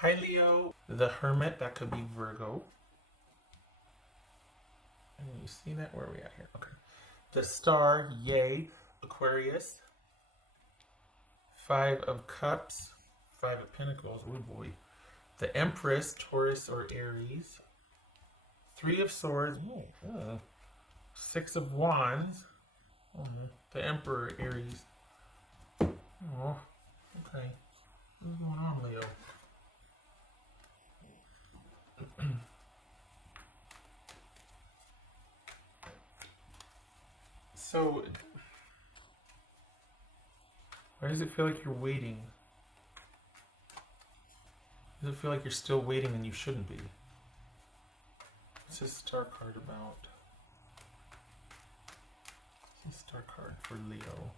Hi Leo, the Hermit, that could be Virgo. And you see that? Where are we at here? Okay. The Star, yay, Aquarius. Five of Cups, Five of Pentacles, oh boy. The Empress, Taurus or Aries. Three of Swords, Six of Wands. The Emperor, Aries. Oh, okay. What's going on, Leo? So, why does it feel like you're waiting? Does it feel like you're still waiting and you shouldn't be? What's this Star card about? What's this Star card for Leo?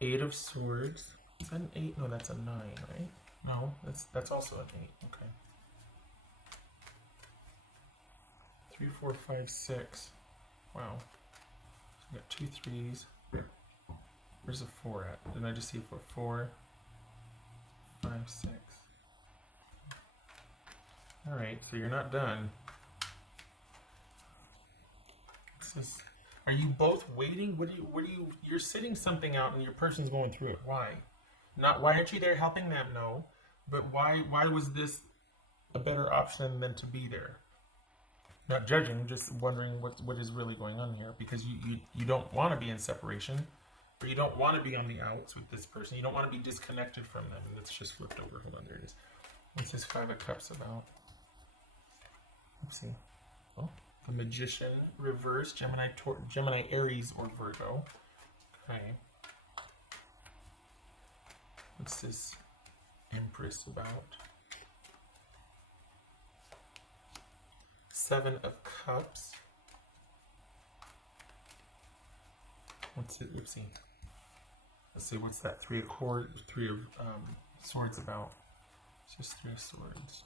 Eight of Swords. Is that an 8? No, that's a 9, right? No, that's also an 8. Okay. 3, 4, 5, 6. Wow. So we got 2 3s. Where's the 4 at? Didn't I just see it for 4, 5, 6? Alright, so you're not done. Are you both waiting? You're sitting something out and your person's going through it. Why? Why aren't you there helping them? No. But why was this a better option than to be there? Not judging, just wondering what is really going on here, because you don't want to be in separation, or you don't want to be on the outs with this person. You don't want to be disconnected from them. And it's just flipped over. Hold on, there it is. What's this Five of Cups about? Oopsie. Oh, the Magician, reverse, Gemini, Aries, or Virgo. Okay. What's this Empress about? Seven of Cups. What's it? Oopsie. Let's see. What's that? Three of Swords about? It's just Three of Swords.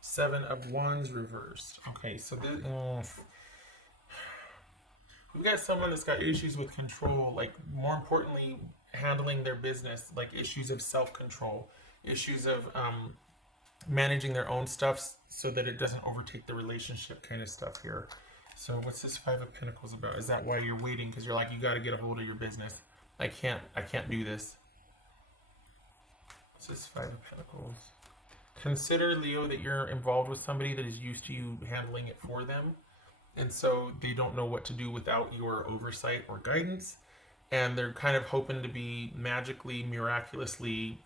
Seven of Wands reversed. Okay, so we've got someone that's got issues with control. Like, more importantly, handling their business. Like issues of self-control, issues of managing their own stuff so that it doesn't overtake the relationship kind of stuff here. So what's this Five of Pentacles about? Is that why you're waiting? Because you're like, you got to get a hold of your business. I can't do this. What's this Five of Pentacles? Consider, Leo, that you're involved with somebody that is used to you handling it for them. And so they don't know what to do without your oversight or guidance. And they're kind of hoping to be magically, miraculously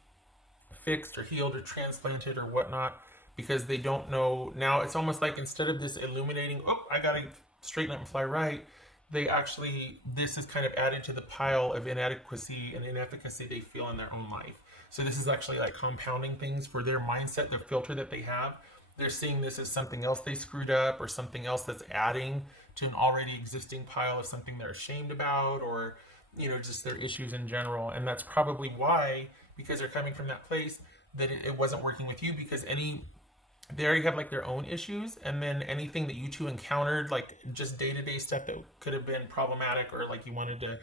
fixed or healed or transplanted or whatnot, because they don't know. Now it's almost like, instead of this illuminating, oh, I gotta straighten up and fly right, this is kind of added to the pile of inadequacy and inefficacy they feel in their own life. So this is actually like compounding things for their mindset, their filter that they have. They're seeing this as something else they screwed up, or something else that's adding to an already existing pile of something they're ashamed about, or just their issues in general. And that's probably why, because they're coming from that place, that it wasn't working with you, because they already have like their own issues, and then anything that you two encountered, like just day-to-day stuff that could have been problematic, or like you wanted to,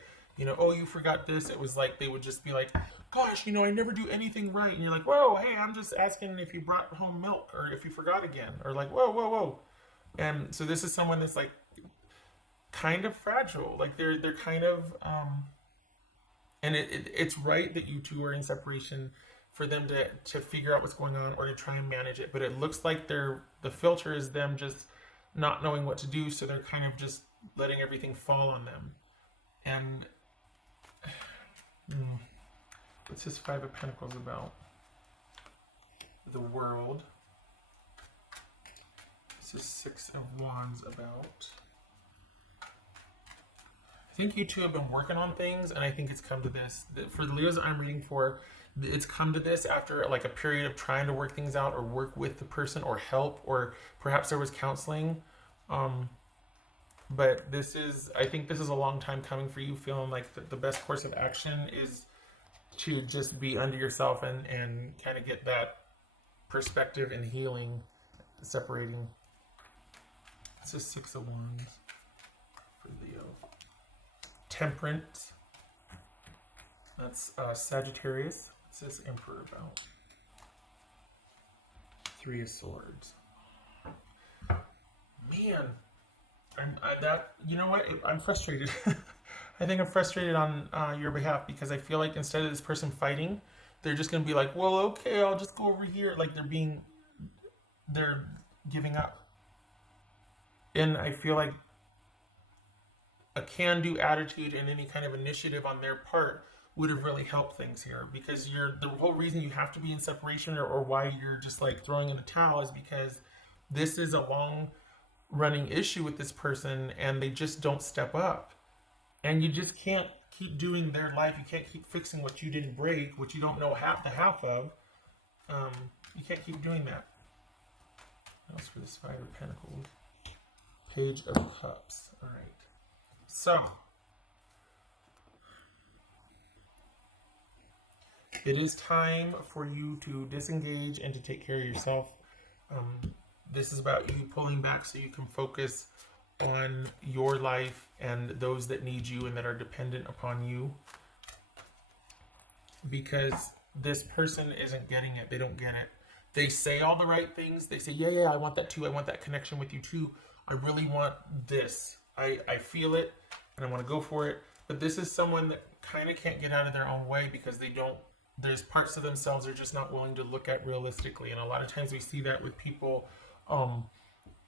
oh, you forgot this, it was like they would just be like, gosh, I never do anything right. And you're like, whoa, hey, I'm just asking if you brought home milk, or if you forgot again, or like, whoa. And so this is someone that's like kind of fragile, like they're kind of and it's right that you two are in separation, for them to figure out what's going on, or to try and manage it. But it looks like the filter is them just not knowing what to do, so they're kind of just letting everything fall on them. And what's this Five of Pentacles about? The World. This is Six of Wands about. I think you two have been working on things, and I think it's come to this. For the Leos that I'm reading for, it's come to this after like a period of trying to work things out, or work with the person, or help, or perhaps there was counseling. But I think this is a long time coming for you, feeling like the best course of action is to just be under yourself and kind of get that perspective and healing, separating. It's a Six of Wands for Leo. Temperance. That's Sagittarius. What's this Emperor about? Three of Swords. Man, you know what? I'm frustrated. I think I'm frustrated on your behalf because I feel like instead of this person fighting, they're just gonna be like, well, okay, I'll just go over here. Like they're giving up. And I feel like a can-do attitude and any kind of initiative on their part would have really helped things here because the whole reason you have to be in separation or why you're just like throwing in the towel is because this is a long running issue with this person and they just don't step up. And you just can't keep doing their life. You can't keep fixing what you didn't break, what you don't know half of. You can't keep doing that. What else for this Five of Pentacles? Page of Cups. All right. So, it is time for you to disengage and to take care of yourself. This is about you pulling back so you can focus on your life and those that need you and that are dependent upon you. Because this person isn't getting it. They don't get it. They say all the right things. They say, yeah, I want that too. I want that connection with you too. I really want this. I feel it and I want to go for it. But this is someone that kind of can't get out of their own way because there's parts of themselves they're just not willing to look at realistically. And a lot of times we see that with people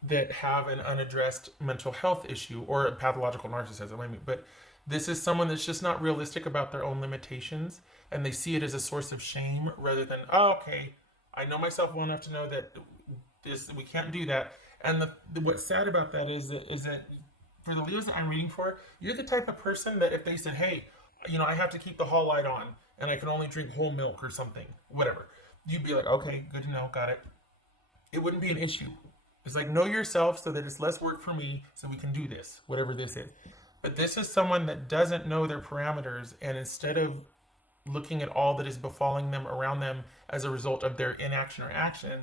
that have an unaddressed mental health issue or a pathological narcissism. I mean, but this is someone that's just not realistic about their own limitations and they see it as a source of shame rather than, oh, okay, I know myself well enough to know that we can't do that. And what's sad about that is that for the Leos that I'm reading for, you're the type of person that if they said, hey, I have to keep the hall light on and I can only drink whole milk or something, whatever, you'd be like, okay, good to know, got it. It wouldn't be an issue. It's like, know yourself so that it's less work for me so we can do this, whatever this is. But this is someone that doesn't know their parameters, and instead of looking at all that is befalling them around them as a result of their inaction or action,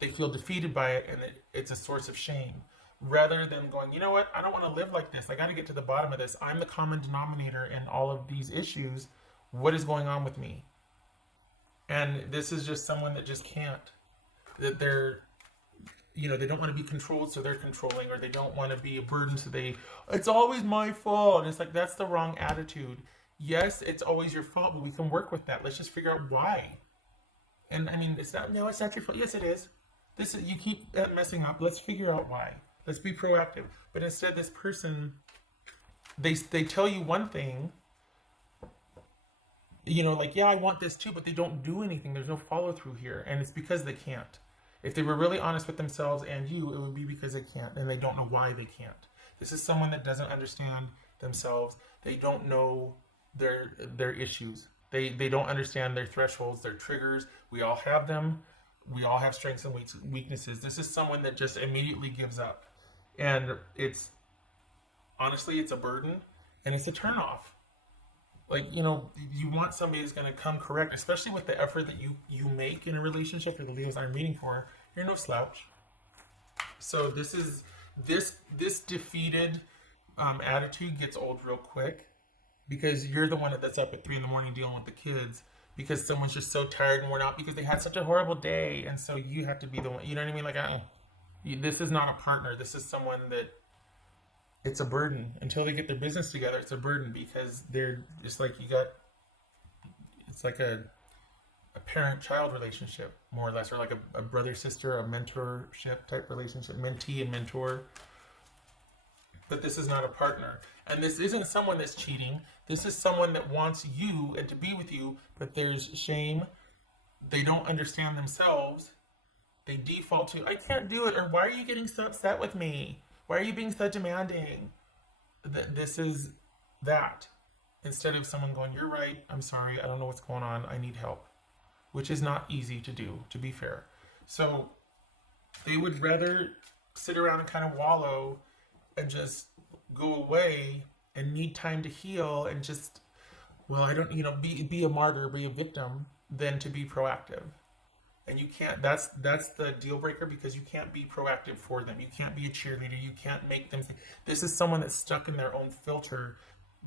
they feel defeated by it and it's a source of shame. Rather than going, you know what, I don't want to live like this. I got to get to the bottom of this. I'm the common denominator in all of these issues. What is going on with me? And this is just someone that just can't. That they don't want to be controlled, so they're controlling, or they don't want to be a burden, so it's always my fault. And it's like, that's the wrong attitude. Yes, it's always your fault, but we can work with that. Let's just figure out why. And I mean, it's not your fault. Yes, it is. You keep messing up. Let's figure out why. Let's be proactive. But instead, this person, they tell you one thing, like, yeah, I want this too, but they don't do anything. There's no follow through here. And it's because they can't. If they were really honest with themselves and you, it would be because they can't, and they don't know why they can't. This is someone that doesn't understand themselves. They don't know their issues. They don't understand their thresholds, their triggers. We all have them. We all have strengths and weaknesses. This is someone that just immediately gives up. And honestly, it's a burden and it's a turnoff. Like, you want somebody who's going to come correct, especially with the effort that you make in a relationship. For the Leos I'm reading for, you're no slouch. So this defeated attitude gets old real quick because you're the one that's up at 3 a.m. dealing with the kids because someone's just so tired and worn out because they had such a horrible day, and so you have to be the one. You know what I mean? Like, this is not a partner. This is someone that. It's a burden. Until they get their business together, it's a burden because they're just like it's like a parent-child relationship, more or less, or like a brother-sister, a mentorship type relationship, mentee and mentor. But this is not a partner. And this isn't someone that's cheating. This is someone that wants you and to be with you, but there's shame. They don't understand themselves. They default to, I can't do it, or why are you getting so upset with me? Why are you being so demanding? This is that. Instead of someone going, you're right, I'm sorry, I don't know what's going on, I need help. Which is not easy to do, to be fair. So they would rather sit around and kind of wallow and just go away and need time to heal and just, be a martyr, be a victim, than to be proactive. And you can't, that's the deal breaker, because you can't be proactive for them. You can't be a cheerleader. You can't make them think. This is someone that's stuck in their own filter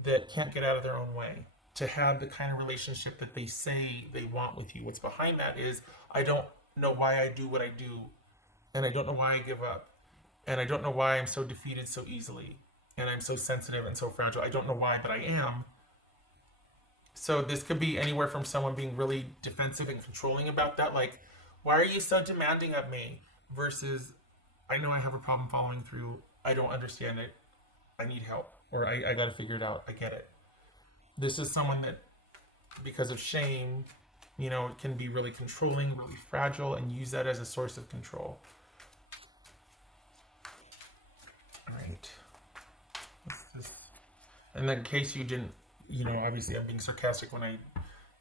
that can't get out of their own way. to have the kind of relationship that they say they want with you. What's behind that is, I don't know why I do what I do, and I don't know why I give up, and I don't know why I'm so defeated so easily, and I'm so sensitive and so fragile. I don't know why, but I am. So this could be anywhere from someone being really defensive and controlling about that, like, why are you so demanding of me? Versus, I know I have a problem following through. I don't understand it. I need help. Or I got to figure it out. I get it. This is someone that, because of shame, can be really controlling, really fragile, and use that as a source of control. All right. And then in case you didn't, obviously I'm being sarcastic when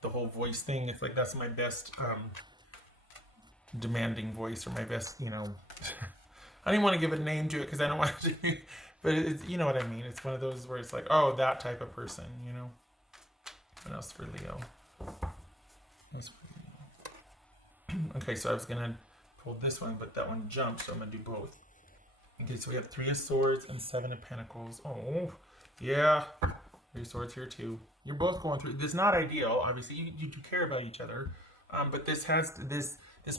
the whole voice thing, it's like that's my best demanding voice, or my best, I don't even want to give a name to it because I don't want to, but it's, you know what I mean? It's one of those where it's like, oh, that type of person, What else for Leo? Okay, so I was going to pull this one, but that one jumped, so I'm going to do both. Okay, so we have 3 of Swords and 7 of Pentacles. Oh, yeah. 3 of Swords here too. You're both going through. This is not ideal. Obviously, you do care about each other, but this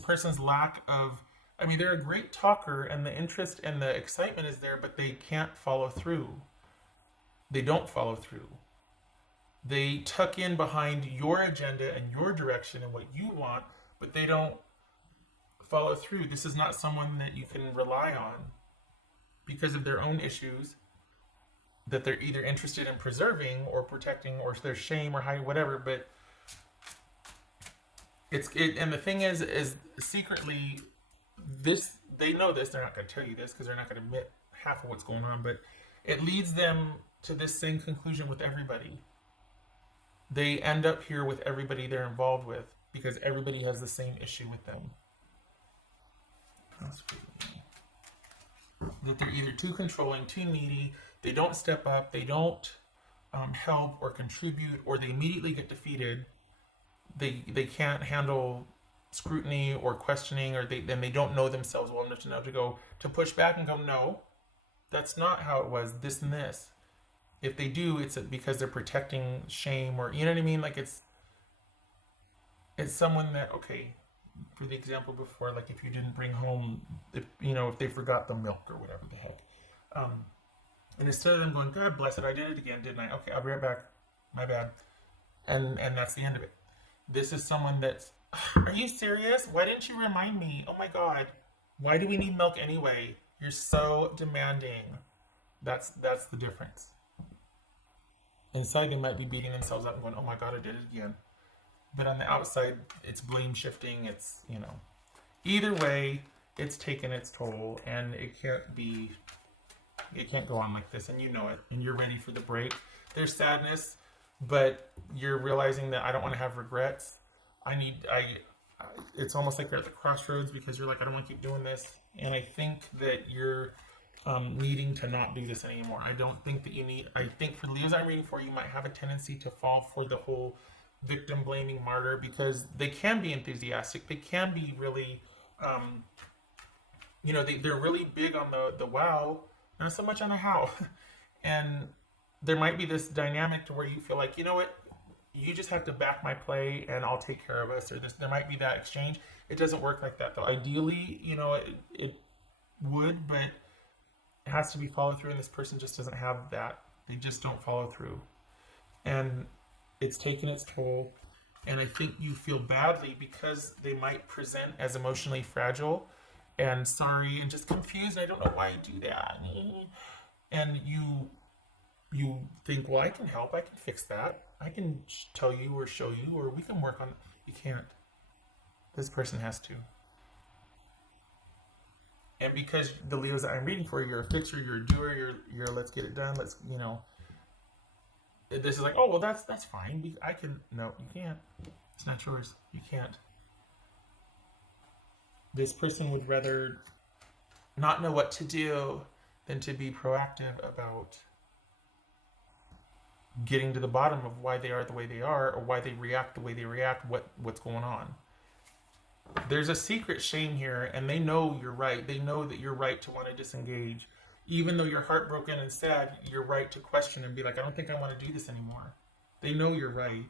person's lack of. I mean, they're a great talker, and the interest and the excitement is there, but they can't follow through. They don't follow through. They tuck in behind your agenda and your direction and what you want, but they don't follow through. This is not someone that you can rely on because of their own issues that they're either interested in preserving or protecting, or their shame or hiding, whatever. But and the thing is secretly, they know this. They're not going to tell you this because they're not going to admit half of what's going on. But it leads them to this same conclusion with everybody. They end up here with everybody they're involved with because everybody has the same issue with them. That they're either too controlling, too needy, they don't step up, they don't help or contribute, or they immediately get defeated. They can't handle scrutiny or questioning, or they don't know themselves well enough to know to push back and go, no, that's not how it was, this and this. If they do, it's because they're protecting shame, or you know what I mean? Like it's someone that, okay, for the example before, like if you didn't bring home, if they forgot the milk or whatever the heck, and instead of them going, God bless it, I did it again, didn't I? Okay, I'll be right back. My bad. And that's the end of it. This is someone that's, are you serious? Why didn't you remind me? Oh my God. Why do we need milk anyway? You're so demanding. That's the difference. Inside, they might be beating themselves up and going, oh my God, I did it again. But on the outside, it's blame shifting. It's, either way, it's taken its toll, and it can't go on like this, and you know it, and you're ready for the break. There's sadness, but you're realizing that I don't want to have regrets. It's almost like you're at the crossroads because you're like, I don't want to keep doing this. And I think that you're needing to not do this anymore. I don't think that I think for Leos I'm reading for, you might have a tendency to fall for the whole victim blaming martyr, because they can be enthusiastic. They can be really, they're really big on the wow, not so much on the how. And there might be this dynamic to where you feel like, you know what, you just have to back my play and I'll take care of us, or there might be that exchange. It doesn't work like that though. Ideally, it would, but it has to be followed through, and this person just doesn't have that. They just don't follow through. And it's taken its toll. And I think you feel badly because they might present as emotionally fragile and sorry and just confused. I don't know why I do that. And you think, well, I can help. I can fix that. I can tell you or show you, or we can work on it. You can't. This person has to. And because the Leos that I'm reading for, you're a fixer, you're a doer, you're let's get it done. Let's, this is like, oh, well, that's fine. I can, no, you can't. It's not yours. You can't. This person would rather not know what to do than to be proactive about getting to the bottom of why they are the way they are, or why they react the way they react, what's going on. There's a secret shame here, and they know you're right. They know that you're right to want to disengage. Even though you're heartbroken and sad, you're right to question and be like, I don't think I want to do this anymore. They know you're right.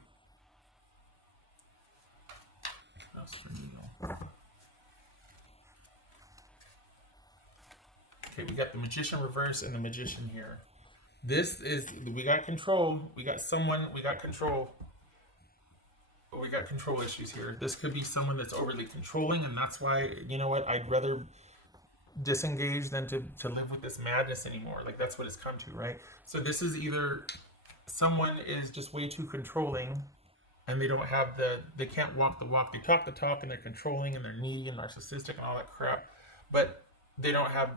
That's for Leo. Okay, we got the Magician reverse and the Magician here. This is, we got control. We got someone, we got control. But we got control issues here. This could be someone that's overly controlling, and that's why, you know what, I'd rather disengage than to live with this madness anymore. Like, that's what it's come to, right? So this is either someone is just way too controlling, and they don't have they can't walk the walk. They talk the talk, and they're controlling, and they're needy and narcissistic and all that crap, but they don't have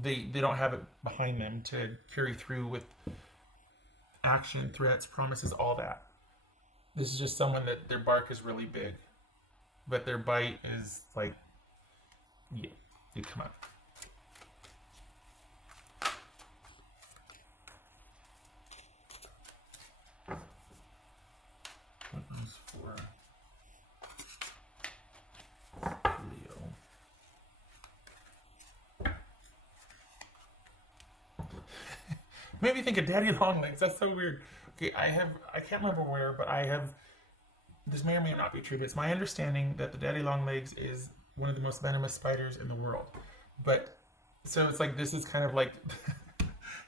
they don't have it behind them to carry through with action, threats, promises, all that. This is just someone that their bark is really big, but their bite is like, yeah, come on. What is for Leo? Made me think of Daddy Longlegs. That's so weird. Okay, I can't remember where, but this may or may not be true, but it's my understanding that the Daddy Longlegs is one of the most venomous spiders in the world. But, so it's like, this is kind of like,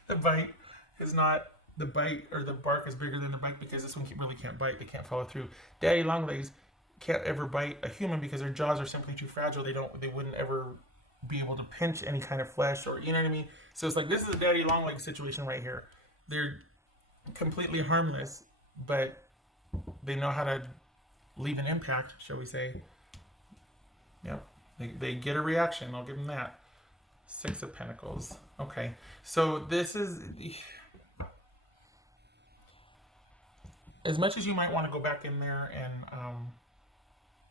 the bite is not, the bite or the bark is bigger than the bite because this one really can't bite. They can't follow through. Daddy Longlegs can't ever bite a human because their jaws are simply too fragile. They wouldn't ever be able to pinch any kind of flesh, or, you know what I mean? So it's like, this is a Daddy Longlegs situation right here. They're completely harmless, but they know how to leave an impact, shall we say. Yep. They get a reaction. I'll give them that. 6 of Pentacles. Okay. So this is, as much as you might want to go back in there and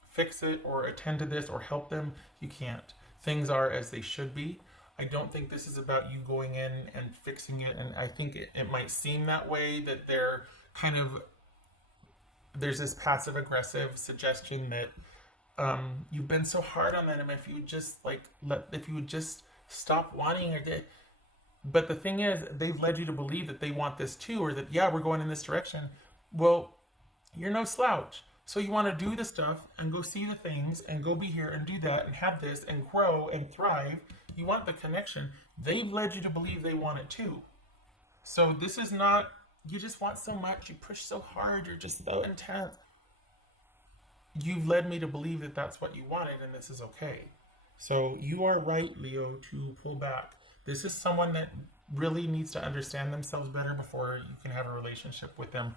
fix it or attend to this or help them, you can't. Things are as they should be. I don't think this is about you going in and fixing it, and I think it might seem that way, that they're kind of, there's this passive aggressive suggestion that you've been so hard on them, if you just if you would just stop wanting it. But the thing is, they've led you to believe that they want this too, or that, yeah, we're going in this direction. Well, you're no slouch. So you want to do the stuff and go see the things and go be here and do that and have this and grow and thrive. You want the connection. They've led you to believe they want it too. So this is not, you just want so much, you push so hard, you're just so intense. You've led me to believe that that's what you wanted, and this is okay. So you are right, Leo, to pull back. This is someone that really needs to understand themselves better before you can have a relationship with them.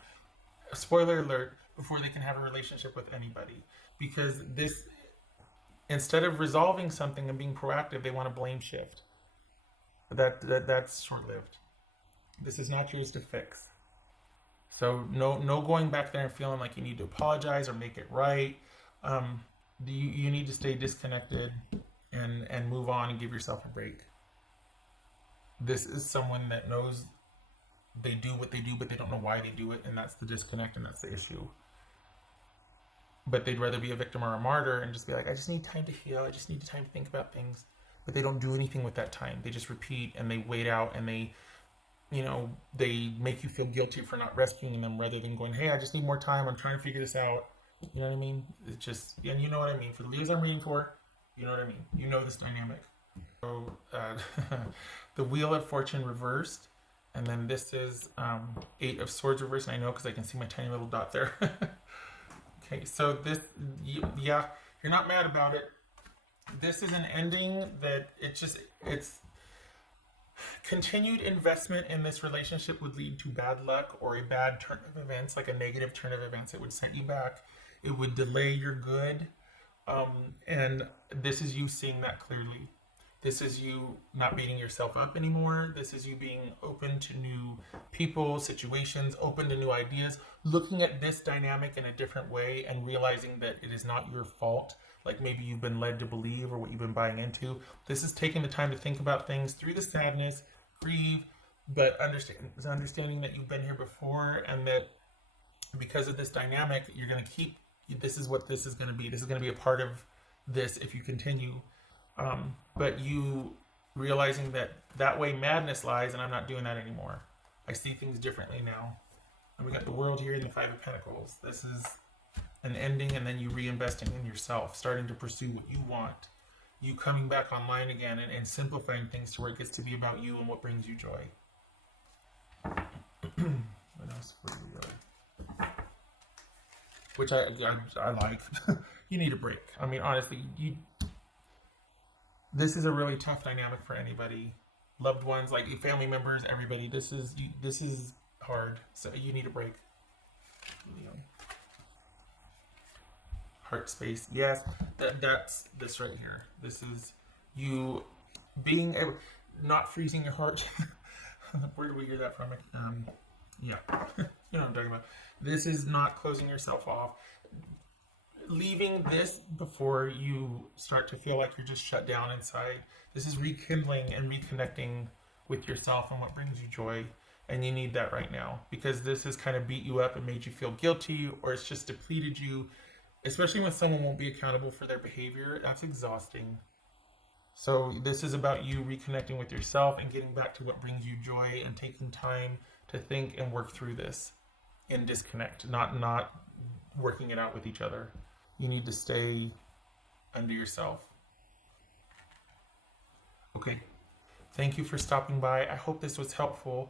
Spoiler alert, before they can have a relationship with anybody. Because this, instead of resolving something and being proactive, they want to blame shift. That's short-lived. This is not yours to fix. So no going back there and feeling like you need to apologize or make it right. You need to stay disconnected and move on and give yourself a break. This is someone that knows they do what they do, but they don't know why they do it, and that's the disconnect, and that's the issue. But they'd rather be a victim or a martyr and just be like, I just need time to heal, I just need time to think about things. But they don't do anything with that time. They just repeat and they wait out, and they make you feel guilty for not rescuing them, rather than going, hey, I just need more time, I'm trying to figure this out. You know what I mean? It's just, and you know what I mean. For the Leos I'm reading for, you know what I mean. You know this dynamic. So the Wheel of Fortune reversed, and then this is 8 of Swords reversed, and I know because I can see my tiny little dot there. Okay, so this, yeah, you're not mad about it. This is an ending that it's continued investment in this relationship would lead to bad luck or a bad turn of events, like a negative turn of events. It would set you back. It would delay your good. And this is you seeing that clearly. This is you not beating yourself up anymore. This is you being open to new people, situations, open to new ideas, looking at this dynamic in a different way and realizing that it is not your fault, like maybe you've been led to believe or what you've been buying into. This is taking the time to think about things through the sadness, grieve, but understanding that you've been here before, and that because of this dynamic, you're going to keep, this is what this is going to be. This is going to be a part of this if you continue. But you realizing that way madness lies, and I'm not doing that anymore. I see things differently now. And we got the World here and the Five of Pentacles. This is an ending, and then you reinvesting in yourself, starting to pursue what you want. You coming back online again and simplifying things to where it gets to be about you and what brings you joy. What else for you? Which I like. You need a break. I mean, honestly, this is a really tough dynamic for anybody. Loved ones, like family members, everybody. This is hard. So you need a break. You know. Heart space. Yes, that's this right here. This is you being able, not freezing your heart. Where do we hear that from? Yeah, you know what I'm talking about. This is not closing yourself off. Leaving this before you start to feel like you're just shut down inside. This is rekindling and reconnecting with yourself and what brings you joy. And you need that right now, because this has kind of beat you up and made you feel guilty, or it's just depleted you, especially when someone won't be accountable for their behavior. That's exhausting. So this is about you reconnecting with yourself and getting back to what brings you joy and taking time to think and work through this and disconnect, not working it out with each other. You need to stay under yourself. Okay. Thank you for stopping by. I hope this was helpful.